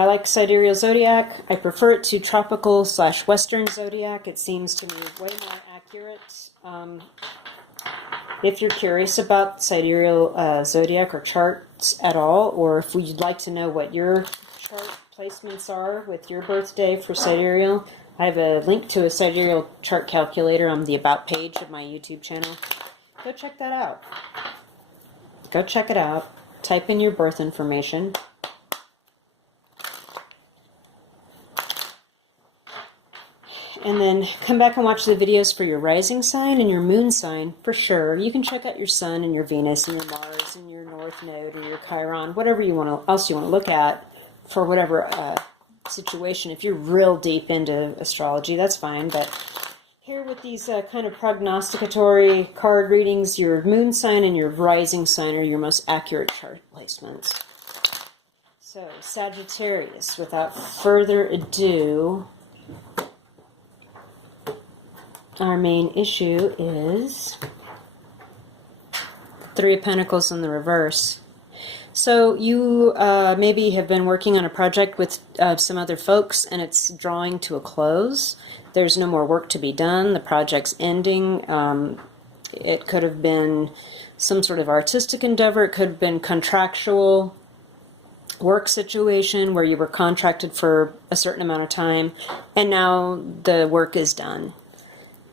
I like Sidereal Zodiac. I prefer it to Tropical / Western Zodiac. It seems to me way more accurate. If you're curious about Sidereal Zodiac or charts at all, or if you'd like to know what your chart placements are with your birthday for Sidereal, I have a link to a Sidereal chart calculator on the About page of my YouTube channel. Go check that out. Go check it out. Type in your birth information. And then come back and watch the videos for your rising sign and your moon sign for sure. You can check out your sun and your Venus and your Mars and your North Node or your Chiron, whatever you else you want to look at for whatever situation. If you're real deep into astrology, that's fine. But here with these kind of prognosticatory card readings, your moon sign and your rising sign are your most accurate chart placements. So Sagittarius, without further ado, our main issue is Three of Pentacles in the reverse. So you maybe have been working on a project with some other folks and it's drawing to a close. There's no more work to be done. The project's ending. It could have been some sort of artistic endeavor. It could have been contractual work situation where you were contracted for a certain amount of time and now the work is done.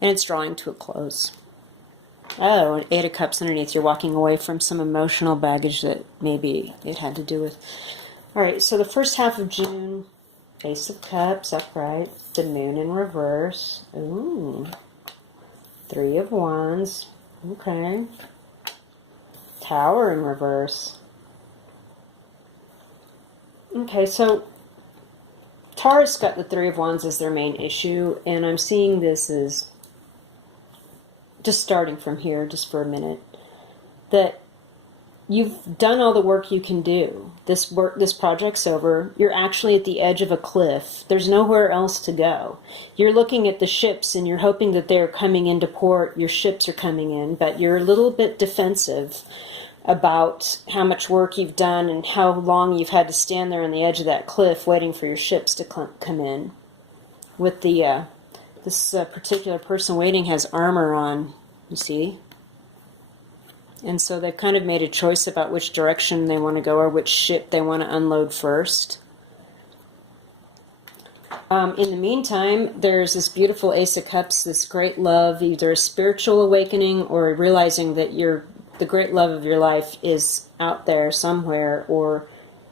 And it's drawing to a close. Oh, and 8 of Cups underneath. You're walking away from some emotional baggage that maybe it had to do with. All right, so the first half of June, Ace of Cups upright, the Moon in reverse. Ooh, 3 of Wands. Okay. Tower in reverse. Okay, so Taurus got the 3 of Wands as their main issue, and I'm seeing this as, just starting from here, just for a minute, that you've done all the work you can do. This project's over. You're actually at the edge of a cliff. There's nowhere else to go. You're looking at the ships and you're hoping that they're coming into port. Your ships are coming in, but you're a little bit defensive about how much work you've done and how long you've had to stand there on the edge of that cliff waiting for your ships to come in. With the this particular person waiting has armor on, you see? And so they've kind of made a choice about which direction they want to go or which ship they want to unload first. In the meantime, there's this beautiful Ace of Cups, this great love, either a spiritual awakening or realizing that the great love of your life is out there somewhere, or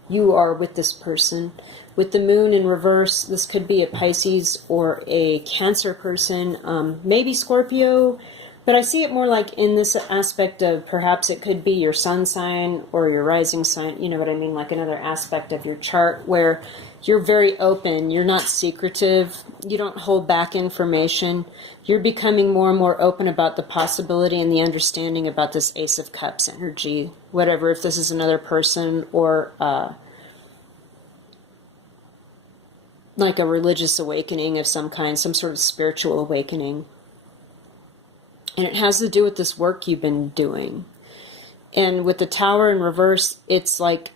you are with this person. With the Moon in reverse, this could be a Pisces or a Cancer person, maybe Scorpio, but I see it more like in this aspect of perhaps it could be your sun sign or your rising sign, you know what I mean, like another aspect of your chart where you're very open, you're not secretive, you don't hold back information, you're becoming more and more open about the possibility and the understanding about this Ace of Cups energy, whatever, if this is another person or like a religious awakening of some kind, some sort of spiritual awakening. And it has to do with this work you've been doing. And with the Tower in reverse, it's like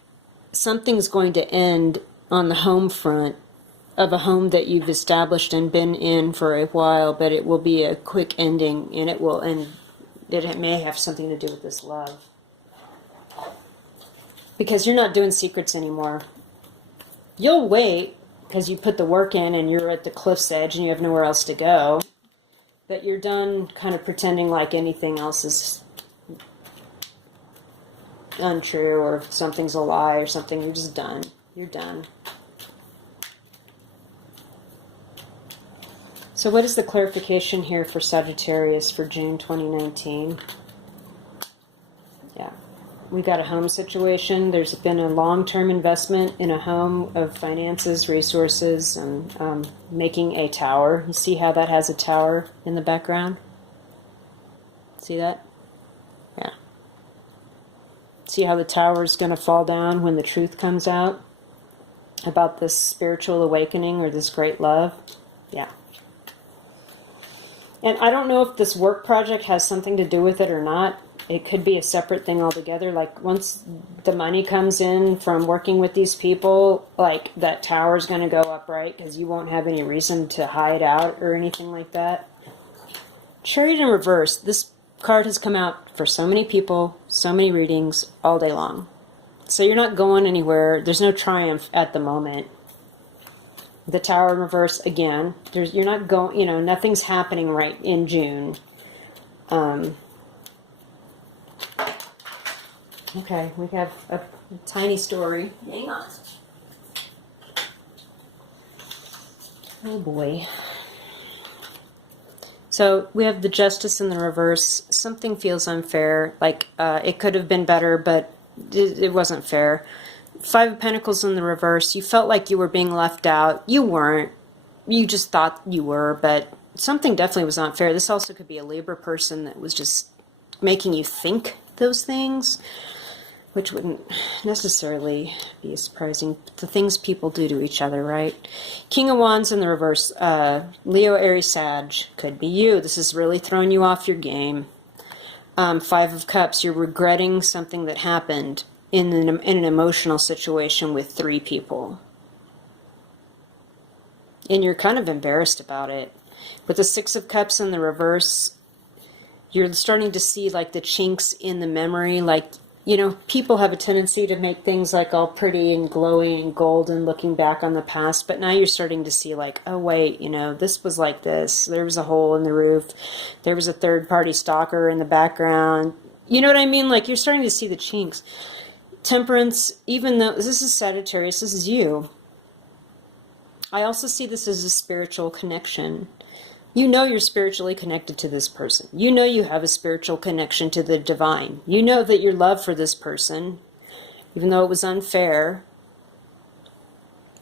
something's going to end on the home front of a home that you've established and been in for a while, but it will be a quick ending, and it will end. It may have something to do with this love. Because you're not doing secrets anymore. You'll wait, because you put the work in and you're at the cliff's edge and you have nowhere else to go. But you're done kind of pretending like anything else is untrue or if something's a lie or something. You're just done. You're done. So what is the clarification here for Sagittarius for June 2019? Yeah. We got a home situation. There's been a long-term investment in a home of finances, resources, and making a tower. You see how that has a tower in the background? See that? Yeah. See how the tower is going to fall down when the truth comes out about this spiritual awakening or this great love? Yeah. And I don't know if this work project has something to do with it or not. It could be a separate thing altogether. Like once the money comes in from working with these people, like that tower's going to go up, right? Because you won't have any reason to hide out or anything like that. Chariot in reverse. This card has come out for so many people, so many readings all day long. So you're not going anywhere. There's no triumph at the moment. The Tower in reverse again. You're not going. You know, nothing's happening right in June. Okay, we have a tiny story. Hang on. Oh boy. So we have the Justice in the reverse. Something feels unfair. Like it could have been better, but it wasn't fair. Five of Pentacles in the reverse. You felt like you were being left out. You weren't. You just thought you were, but something definitely was not fair. This also could be a Libra person that was just making you think those things, which wouldn't necessarily be surprising. The things people do to each other, right? King of Wands in the reverse. Leo, Aries, Sag. Could be you. This is really throwing you off your game. Five of Cups. You're regretting something that happened in an emotional situation with three people. And you're kind of embarrassed about it. With the Six of Cups in the reverse, you're starting to see like the chinks in the memory. Like, you know, people have a tendency to make things like all pretty and glowy and golden looking back on the past. But now you're starting to see like, oh wait, you know, this was like this. There was a hole in the roof. There was a third party stalker in the background. You know what I mean? Like you're starting to see the chinks. Temperance, even though this is Sagittarius, this is you. I also see this as a spiritual connection. You know you're spiritually connected to this person. You know you have a spiritual connection to the divine. You know that your love for this person, even though it was unfair,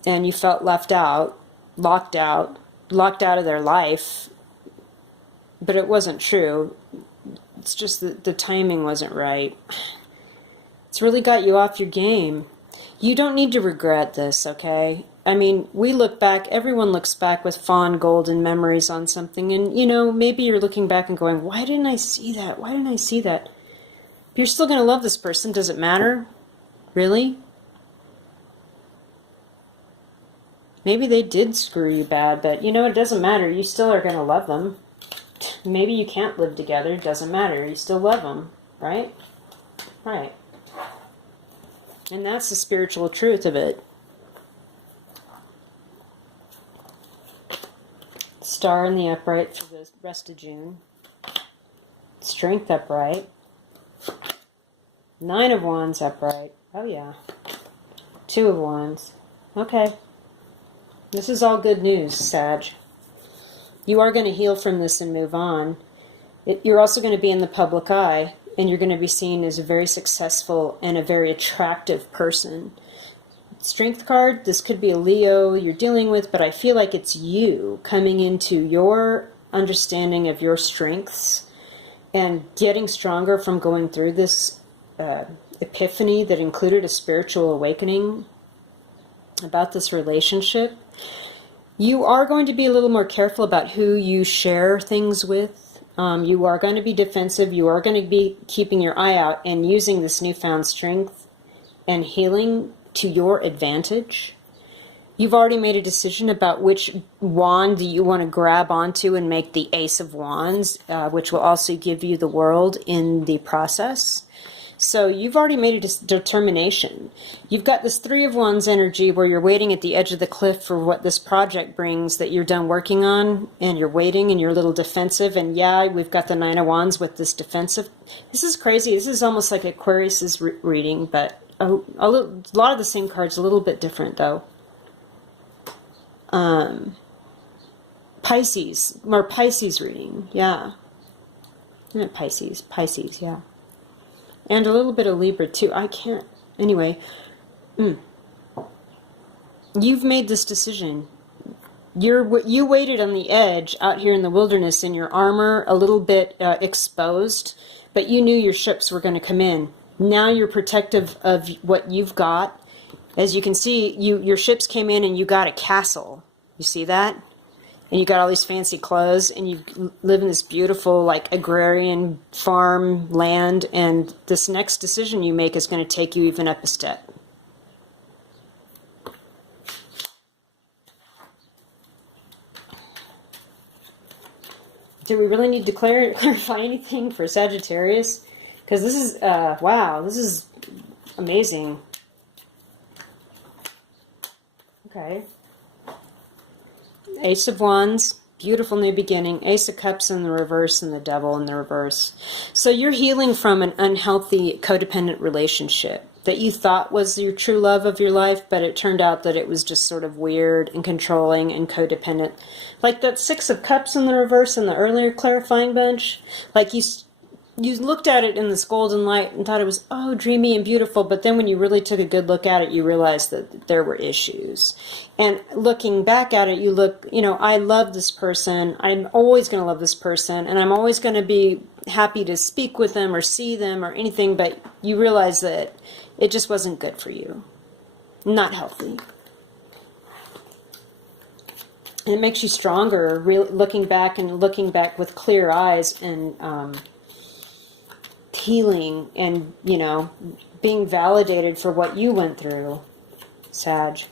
and you felt left out, locked out of their life, but it wasn't true. It's just that the timing wasn't right. It's really got you off your game. You don't need to regret this, okay? I mean, we look back, everyone looks back with fond golden memories on something, and, you know, maybe you're looking back and going, why didn't I see that? Why didn't I see that? But you're still going to love this person. Does it matter? Really? Maybe they did screw you bad, but, you know, it doesn't matter. You still are going to love them. Maybe you can't live together. It doesn't matter. You still love them, right? Right. And that's the spiritual truth of it. Star in the upright for the rest of June. Strength upright. Nine of Wands upright. Oh yeah. Two of Wands. Okay. This is all good news, Sag. You are going to heal from this and move on. You're also going to be in the public eye, and you're going to be seen as a very successful and a very attractive person. Strength card, this could be a Leo you're dealing with, but I feel like it's you coming into your understanding of your strengths and getting stronger from going through this epiphany that included a spiritual awakening about this relationship. You are going to be a little more careful about who you share things with. You are going to be defensive. You are going to be keeping your eye out and using this newfound strength and healing to your advantage. You've already made a decision about which wand do you want to grab onto and make the Ace of Wands, which will also give you the world in the process. So you've already made a determination. You've got this Three of Wands energy where you're waiting at the edge of the cliff for what this project brings that you're done working on, and you're waiting and you're a little defensive. And yeah, we've got the Nine of Wands with this defensive. This is crazy. This is almost like Aquarius's reading, but a lot of the same cards, a little bit different though. Pisces, more Pisces reading, yeah. Not Pisces, yeah. And a little bit of Libra too. I can't, anyway. You've made this decision. You waited on the edge out here in the wilderness in your armor, a little bit exposed, but you knew your ships were going to come in. Now you're protective of what you've got. As you can see, your ships came in and you got a castle. You see that? and you got all these fancy clothes, and you live in this beautiful, like, agrarian farm land, and this next decision you make is going to take you even up a step. Do we really need to clarify anything for Sagittarius? Because this is, wow, this is amazing. Okay. Ace of Wands, beautiful new beginning. Ace of Cups in the reverse and the Devil in the reverse. So you're healing from an unhealthy codependent relationship that you thought was your true love of your life, but it turned out that it was just sort of weird and controlling and codependent. Like that Six of Cups in the reverse in the earlier clarifying bunch. Like you looked at it in this golden light and thought it was, oh, dreamy and beautiful, but then when you really took a good look at it, you realized that there were issues. And looking back at it, you look, you know, I love this person, I'm always going to love this person, and I'm always going to be happy to speak with them or see them or anything, but you realize that it just wasn't good for you. Not healthy. And it makes you stronger, looking back with clear eyes and healing and, you know, being validated for what you went through, Sag.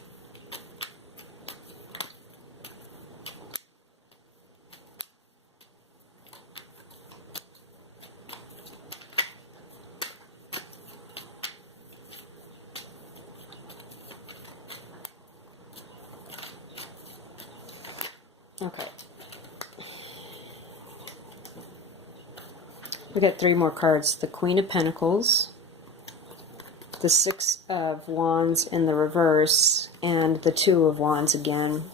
Okay. We got three more cards. The Queen of Pentacles, the Six of Wands in the reverse, and the Two of Wands again.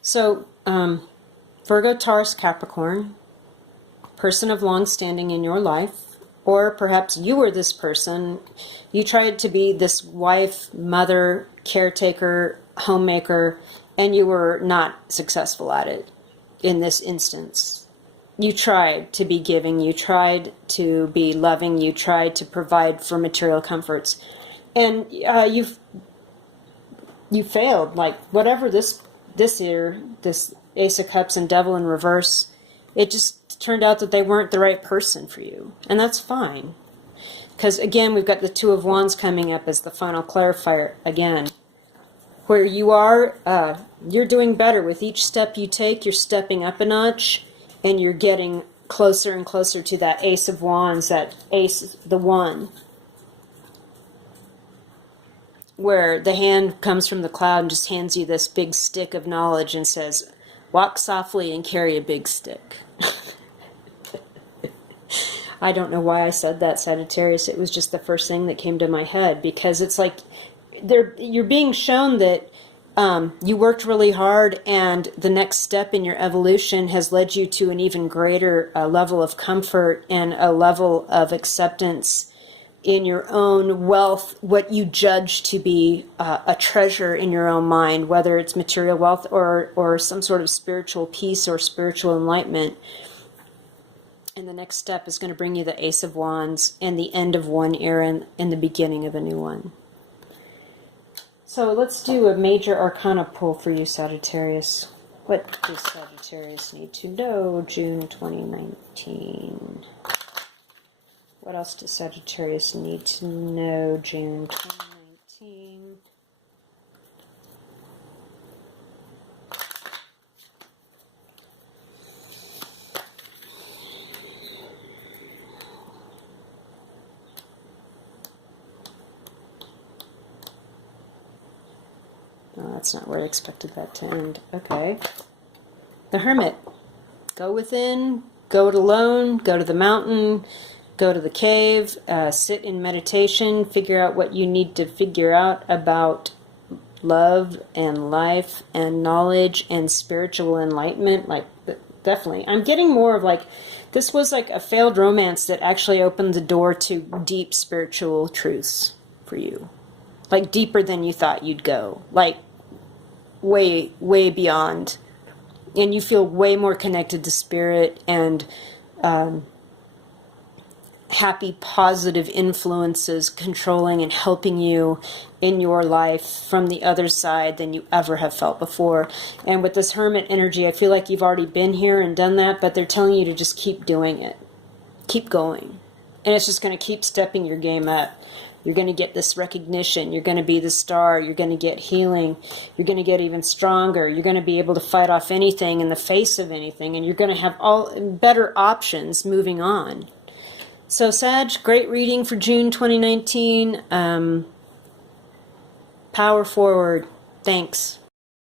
So, Virgo, Taurus, Capricorn, person of long standing in your life, or perhaps you were this person. You tried to be this wife, mother, caretaker, homemaker, and you were not successful at it in this instance. You tried to be giving, you tried to be loving, you tried to provide for material comforts, and you failed. Like, whatever this Ace of Cups and Devil in reverse, it just turned out that they weren't the right person for you, and that's fine. Because again, we've got the Two of Wands coming up as the final clarifier again, where you are, you're doing better with each step you take. You're stepping up a notch. And you're getting closer and closer to that Ace of Wands, that Ace, the One. Where the hand comes from the cloud and just hands you this big stick of knowledge and says, walk softly and carry a big stick. I don't know why I said that, Sagittarius. It was just the first thing that came to my head. Because it's like, you're being shown that you worked really hard, and the next step in your evolution has led you to an even greater level of comfort and a level of acceptance in your own wealth, what you judge to be a treasure in your own mind, whether it's material wealth or some sort of spiritual peace or spiritual enlightenment. And the next step is going to bring you the Ace of Wands and the end of one era and the beginning of a new one. So let's do a major arcana pull for you, Sagittarius. What does Sagittarius need to know? June 2019. What else does Sagittarius need to know? June 2019. Oh, that's not where I expected that to end. Okay. The Hermit. Go within, go it alone, go to the mountain, go to the cave, sit in meditation, figure out what you need to figure out about love and life and knowledge and spiritual enlightenment. Like, definitely. I'm getting more of like, this was like a failed romance that actually opened the door to deep spiritual truths for you. Like, deeper than you thought you'd go. Like, way, way beyond. And you feel way more connected to spirit and happy, positive influences controlling and helping you in your life from the other side than you ever have felt before. And with this Hermit energy, I feel like you've already been here and done that, but they're telling you to just keep doing it. Keep going. And it's just going to keep stepping your game up. You're going to get this recognition. You're going to be the star. You're going to get healing. You're going to get even stronger. You're going to be able to fight off anything in the face of anything. And you're going to have all better options moving on. So Sag, great reading for June 2019. Power forward. Thanks.